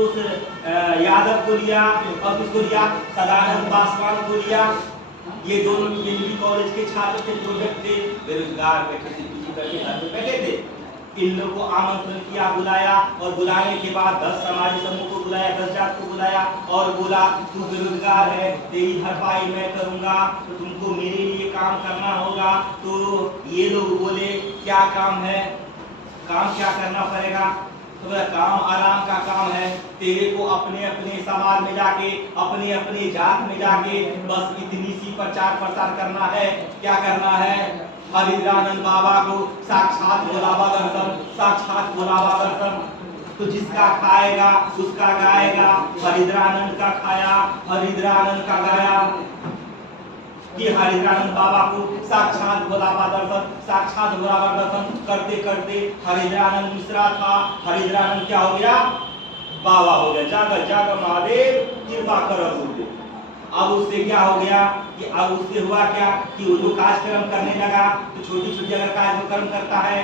यादव को लिया और किसको लिया, सदानंद पासवान को लिया। ये दोनों डिग्री कॉलेज के छात्र थे, जो थे बेरोजगार बैठे थे, पीजी करके घर पे बैठे थे। इन लोगों को आमंत्रण किया, बुलाया, और बुलाने के बाद 10 समाजी समूह को बुलाया, 10 जात को बुलाया और बोला तू बेरोजगार है, तेरी भरपाई मैं करूंगा, तो तुमको मेरे लिए काम करना होगा। तो ये लोग बोले क्या काम है, काम क्या करना पड़ेगा? तो काम आराम का काम है, तेरे को अपने अपने समाज में जाके, अपने अपने जात में जाके बस इतनी सी प्रचार प्रसार करना है। क्या करना है? हरिद्रानंद बाबा को साक्षात भोलाबा दर्शन, साक्षात भोलाबा दर्शन। तो जिसका खाएगा उसका गाएगा। हरिद्रानंद का खाया, हरिद्रानंद का गाया कि हरिद्रानंद बाबा को साक्षात भोलाबा दर्शन, साक्षात भोलाबा दर्शन करते करते हरिद्रानंद मिश्रा था, हरिद्रानंद क्या हो गया? बाबा हो गया। जागर जागर महादेव कृपा करो गुरुदेव। अब उससे क्या हो गया कि अब उससे हुआ क्या कि वो जो कार्यक्रम करने लगा, तो छोटी छोटी अगर कार्यक्रम करता है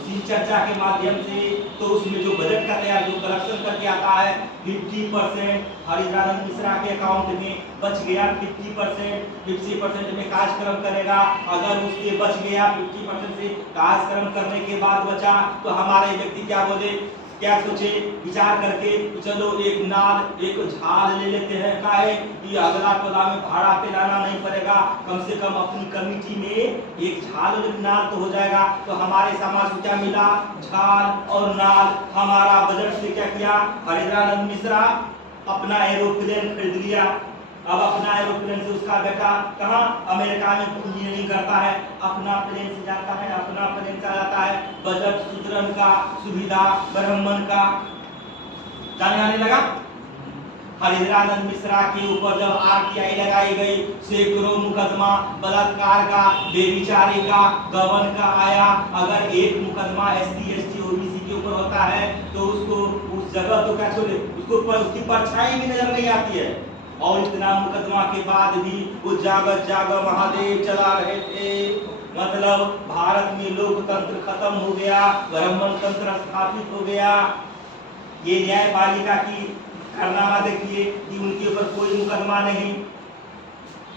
शिव चर्चा के माध्यम से, तो उसमें जो बजट का तैयार जो कलेक्शन करके आता है 50% हरिद्रानंद मिश्रा के अकाउंट में बच गया। 50% में कार्यक्रम करेगा। अगर उससे बच गया 50% से कार्यक्रम करने के बाद बचा, तो हमारे व्यक्ति क्या बोले, क्या सोचे, विचार करके चलो एक नाल एक झाल ले लेते हैं। काहे कि अगला टोला में भाड़ा पे लाना नहीं पड़ेगा, कम से कम अपनी कमेटी में एक झाल और एक नाल तो हो जाएगा। तो हमारे समाज को क्या मिला? झाल और नाल। हमारा बजट से क्या किया? हरिद्रानंद मिश्रा अपना एरोप्लेन खरीद लिया। अब अपना एरोप्लेन से उसका बेटा कहाँ अमेरिका में इंजीनियरिंग करता है, अपना प्लेन से जाता है, अपना प्लेन से जाता है। बजट सूत्रण का सुविधा ब्राह्मण का जाने आने लगा। हरिद्रानंद मिश्रा के ऊपर जब आरटीआई लगाई गई, सैकड़ों मुकदमा बलात्कार का, बेविचारी का, गबन का आया। अगर एक मुकदमा एससी एसटी ओबीसी के ऊपर होता है तो उसको उस जगह तो क्या छोड़े, उसको उसकी परछाई भी नजर नहीं आती है। और इतना मुकदमा के बाद भी वो जागर जागर महादेव चला रहे थे। मतलब भारत में लोकतंत्र खत्म हो गया, ब्राह्मण तंत्र स्थापित हो गया। ये न्यायपालिका की कारनामा देखिए कि उनके ऊपर कोई मुकदमा नहीं,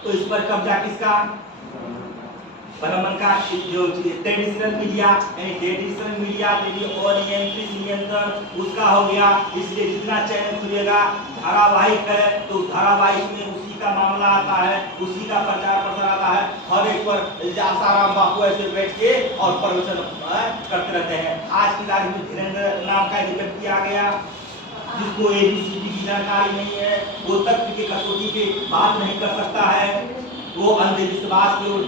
तो इस पर कब्जा किसका? ब्राह्मण का। जो ट्रेडिशनल मीडिया यानी ट्रेडिशनल मीडिया अनियंत्रित नियंत्रण उसका हो गया। इसलिए जितना चैनल खुलेगा धारावाहिक है, तो उस धारावाहिक में उसी का मामला आता है, उसी का प्रचार प्रसार आता है। हर एक पर आसाराम बापू ऐसे बैठ के और प्रवचन करते रहते हैं। आज की तारीख में धीरेन्द्र नाम का एक व्यक्ति आ गया, जिसको एबीसीडी की जानकारी नहीं है, वो तथ्य के कसौटी पे बात नहीं कर सकता है। वो अंधविश्वास की ओर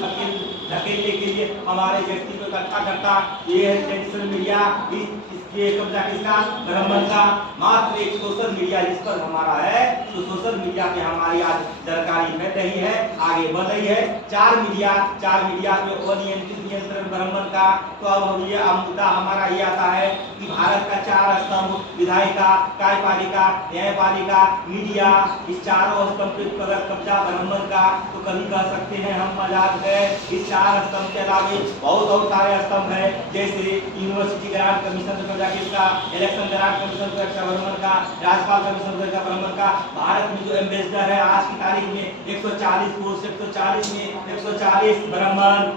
धकेलने के लिए हमारे व्यक्ति को इकट्ठा करता। ये है ट्रेडिशनल मीडिया। इसके कब्जा किसका? ब्राह्मण का। मात्र एक सोशल मीडिया जिस पर हमारा है, तो सोशल मीडिया पे हमारी आज जानकारी मिल रही है, आगे बढ़ रही है। चार मीडिया में अनियंत्रित नियंत्रण ब्राह्मण का। तो अब ये मुद्दा हमारा ये आता है कि भारत का 4 स्तंभ, विधायिका, कार्यपालिका, न्यायपालिका, मीडिया, इस चारों स्तंभ पे अगर कब्जा ब्राह्मण का, तो कभी कह सकते हैं हम आजाद है। इस 4 स्तंभ के अलावा बहुत सारे स्तंभ है, जैसे यूनिवर्सिटी ग्रांट कमीशन का किसका, इलेक्शन ग्रांट कमीशन का ब्राह्मण का, राज्यपाल कमीशन का ब्राह्मण का। भारत में जो एम्बेसडर है आज की तारीख में 140 पोस्ट, 140 में 140 ब्राह्मण।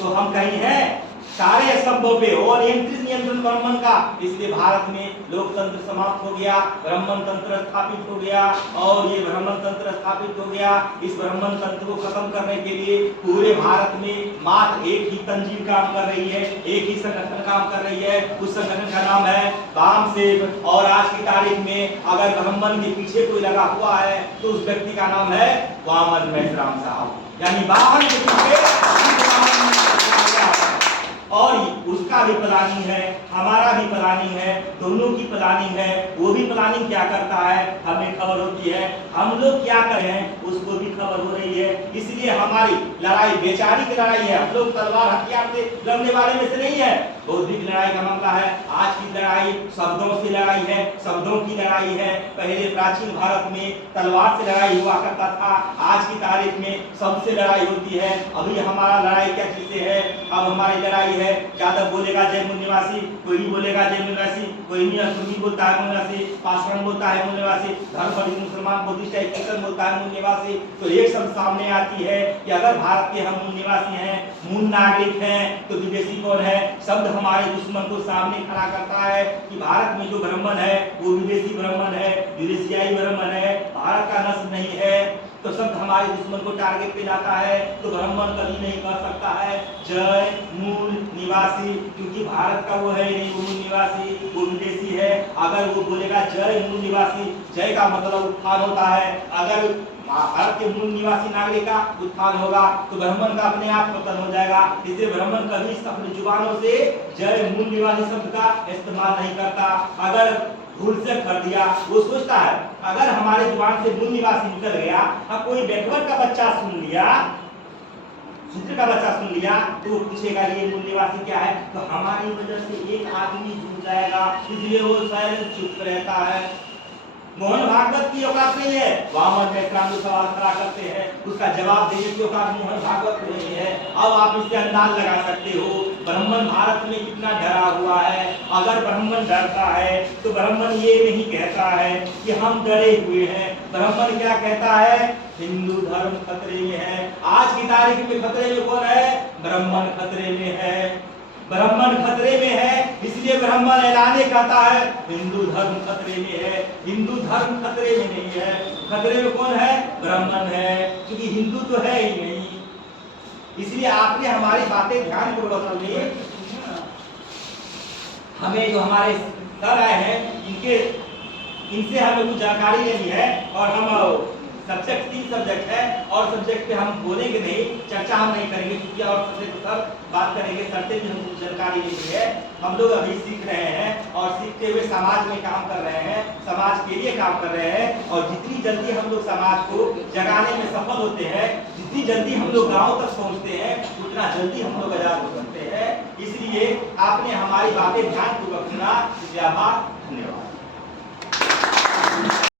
तो हम कहीं हैं सारे स्तंभों पे और नियंत्रण ब्राह्मण का। इसलिए भारत में लोकतंत्र समाप्त हो गया, ब्राह्मण तंत्र स्थापित हो गया। और ये ब्राह्मण तंत्र स्थापित हो गया, इस ब्राह्मण तंत्र को खत्म करने के लिए पूरे भारत में मात्र एक ही तंजीम काम कर रही है, एक ही संगठन काम कर रही है। उस संगठन का नाम है वामसेव। और आज की तारीख में अगर ब्राह्मण के पीछे कोई लगा हुआ है, तो उस व्यक्ति का नाम है वामन मेश्राम साहब, यानी वामन के पीछे। और उसका भी प्लानिंग है, हमारा भी प्लानिंग है, दोनों की प्लानिंग है। वो भी प्लानिंग क्या करता है हमें खबर होती है, हम लोग क्या कर रहे हैं उसको भी खबर हो रही है। इसलिए हमारी लड़ाई बेचारी की लड़ाई है। हम लोग तलवार हथियार से लड़ने वाले में से नहीं है। बौद्धिक लड़ाई का मामला है। आज की लड़ाई शब्दों से लड़ाई है, शब्दों की लड़ाई है। पहले प्राचीन भारत में तलवार से लड़ाई हुआ करता था, आज की तारीख में शब्द से लड़ाई होती है। अभी हमारा लड़ाई क्या चीज से है? अब हमारी लड़ाई है, यादव बोलेगा जय मूल निवासी, कोई नहीं बोलेगा जय मूल निवासी, कोई नहीं बोलता है मूल निवासी, पासवान बोलता है मूल निवासी, धर्म बड़ी मुसलमान बुद्धिस्ट क्रिश्चियन बोलता है मूल निवासी। तो एक शब्द सामने आती है कि अगर भारत के हम मूल निवासी हैं, मूल नागरिक हैं, तो विदेशी कौन है? शब्द हमारे दुश्मन को सामने खड़ा करता है कि भारत में जो ब्राह्मण है वो विदेशी ब्राह्मण है, यूरेशियाई ब्राह्मण है, भारत का नस्ल नहीं है। तो शब्द हमारे दुश्मन को टारगेट पे लाता है। तो ब्राह्मण कभी नहीं कर सकता है जय मूल निवासी, क्योंकि भारत का वो है नहीं, वो मूल निवासी, वो विदेशी है। अगर वो बोलेगा जय मूल निवासी, जय का मतलब उत्थान होता है। अगर भारत के मूल निवासी नागरिक का उत्थान होगा तो ब्राह्मण का अपने आप पतन हो जाएगा। इसलिए ब्राह्मण कभी अपनी जुबानों से जय मूल निवासी शब्द का इस्तेमाल नहीं करता। अगर भूल से कर दिया, वो सोचता है अगर हमारे जुबान से मूल निवासी निकल गया, अब कोई बैकवर्ड का बच्चा सुन लिया, शूद्र का बच्चा सुन लिया, तो वो पूछेगा ये मूल निवासी क्या है? तो हमारी वजह से एक आदमी जुड़ जाएगा, इसलिए वो शायद चुप रहता है। मोहन भागवत की औकात नहीं है, वामन में सवाल खड़ा करते हैं, उसका जवाब देने की औकात मोहन भागवत को नहीं है। अब आप इससे अंदाज लगा सकते हो ब्राह्मण भारत में कितना डरा हुआ है। अगर ब्राह्मण डरता है तो ब्राह्मण ये नहीं कहता है कि हम डरे हुए हैं। ब्राह्मण क्या कहता है? हिंदू धर्म खतरे में है। आज की तारीख में खतरे में कौन है? ब्राह्मण खतरे में है। ब्राह्मण खतरे में है, इसलिए ब्राह्मण ऐलाने कहता है हिंदू धर्म खतरे में है। हिंदू धर्म खतरे में नहीं है, खतरे में कौन है? ब्राह्मण है, क्योंकि हिंदू तो है ही नहीं। इसलिए आपने हमारी बातें ध्यान पूर्वक सुनी। हमें जो हमारे सर आए हैं इनसे हमें कुछ जानकारी लेनी है, और हम सब्जेक्ट 3 सब्जेक्ट है, और सब्जेक्ट पे हम बोलेंगे नहीं, चर्चा हम नहीं करेंगे, क्योंकि और सब्जेक्ट पर बात करेंगे। सर से भी हम कुछ जानकारी लेनी है। हम लोग अभी सीख रहे हैं और सीखते हुए समाज में काम कर रहे हैं, समाज के लिए काम कर रहे हैं। और जितनी जल्दी हम लोग समाज को जगाने में सफल होते हैं, जितनी जल्दी हम लोग गाँव तक पहुँचते हैं, उतना जल्दी हम लोग आजाद हो सकते हैं। इसलिए आपने हमारी बातें ध्यानपूर्वक सुना, इसलिए आभार, धन्यवाद।